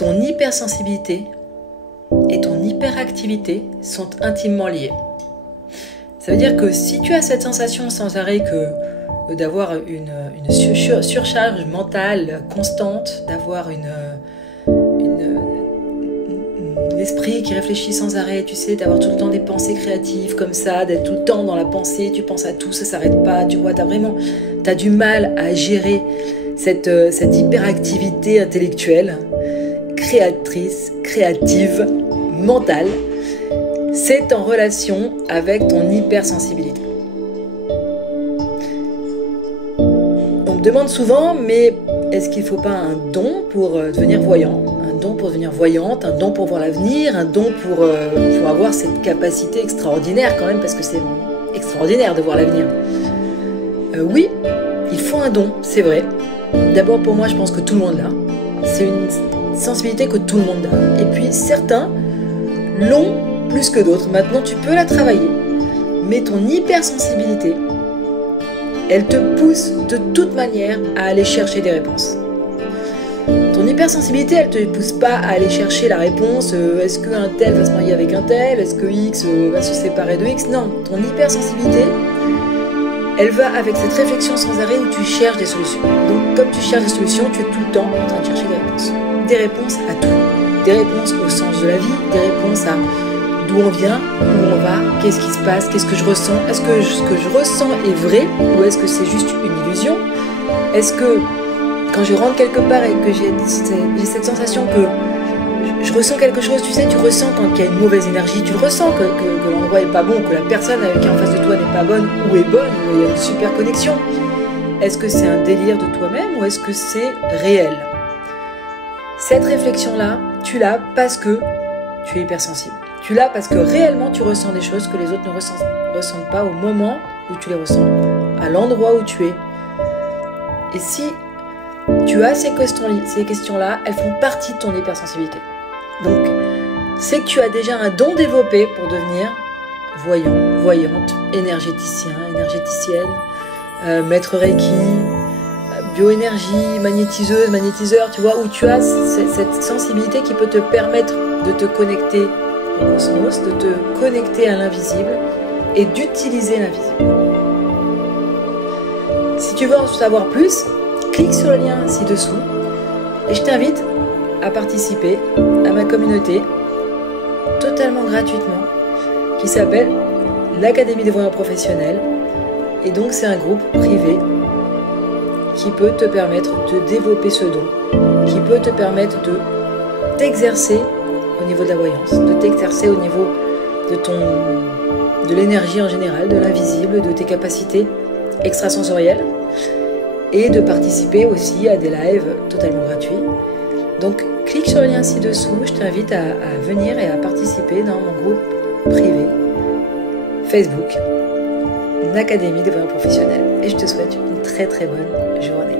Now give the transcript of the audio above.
ton hypersensibilité et ton hyperactivité sont intimement liées. Ça veut dire que si tu as cette sensation sans arrêt d'avoir une surcharge mentale constante, d'avoir l'esprit qui réfléchit sans arrêt, tu sais, d'avoir tout le temps des pensées créatives comme ça, d'être tout le temps dans la pensée, tu penses à tout, ça s'arrête pas, tu vois, t'as du mal à gérer cette hyperactivité intellectuelle, créatrice, créative, mentale, c'est en relation avec ton hypersensibilité. On me demande souvent, mais est-ce qu'il ne faut pas un don pour devenir voyant ? Un don pour devenir voyante, un don pour voir l'avenir, un don pour avoir cette capacité extraordinaire quand même, parce que c'est extraordinaire de voir l'avenir. Oui, il faut un don, c'est vrai. D'abord pour moi, je pense que tout le monde l'a. C'est une sensibilité que tout le monde a. Et puis certains l'ont plus que d'autres. Maintenant, tu peux la travailler. Mais ton hypersensibilité, elle te pousse de toute manière à aller chercher des réponses. Ton hypersensibilité, elle ne te pousse pas à aller chercher la réponse est-ce qu'un tel va se marier avec un tel, est-ce que X va se séparer de X. Non, ton hypersensibilité, elle va avec cette réflexion sans arrêt où tu cherches des solutions. Donc comme tu cherches des solutions, tu es tout le temps en train de chercher des réponses. Des réponses à tout. Des réponses au sens de la vie, des réponses à d'où on vient, où on va, qu'est-ce qui se passe, qu'est-ce que je ressens, est-ce que ce que je ressens est vrai ou est-ce que c'est juste une illusion? Est-ce que quand je rentre quelque part et que j'ai cette sensation que je ressens quelque chose, tu sais, tu ressens quand il y a une mauvaise énergie, tu le ressens que l'endroit est pas bon, que la personne qui est en face de toi n'est pas bonne ou est bonne, ou il y a une super connexion. Est-ce que c'est un délire de toi-même ou est-ce que c'est réel? Cette réflexion-là, tu l'as parce que tu es hypersensible. Tu l'as parce que réellement tu ressens des choses que les autres ne ressentent pas au moment où tu les ressens, à l'endroit où tu es. Et si tu as ces questions-là, elles font partie de ton hypersensibilité. Donc, c'est que tu as déjà un don développé pour devenir voyant, voyante, énergéticien, énergéticienne, maître Reiki, bioénergie, magnétiseuse, magnétiseur, tu vois, où tu as cette sensibilité qui peut te permettre de te connecter au cosmos, de te connecter à l'invisible et d'utiliser l'invisible. Si tu veux en savoir plus, clique sur le lien ci-dessous et je t'invite à participer à ma communauté totalement gratuitement qui s'appelle l'Académie des voyants professionnels. Et donc c'est un groupe privé qui peut te permettre de développer ce don, qui peut te permettre de t'exercer au niveau de la voyance, de t'exercer au niveau de l'énergie en général, de l'invisible, de tes capacités extrasensorielles et de participer aussi à des lives totalement gratuits. Donc clique sur le lien ci-dessous, je t'invite à venir et à participer dans mon groupe privé Facebook, une académie des voyants professionnels. Et je te souhaite une très très bonne journée.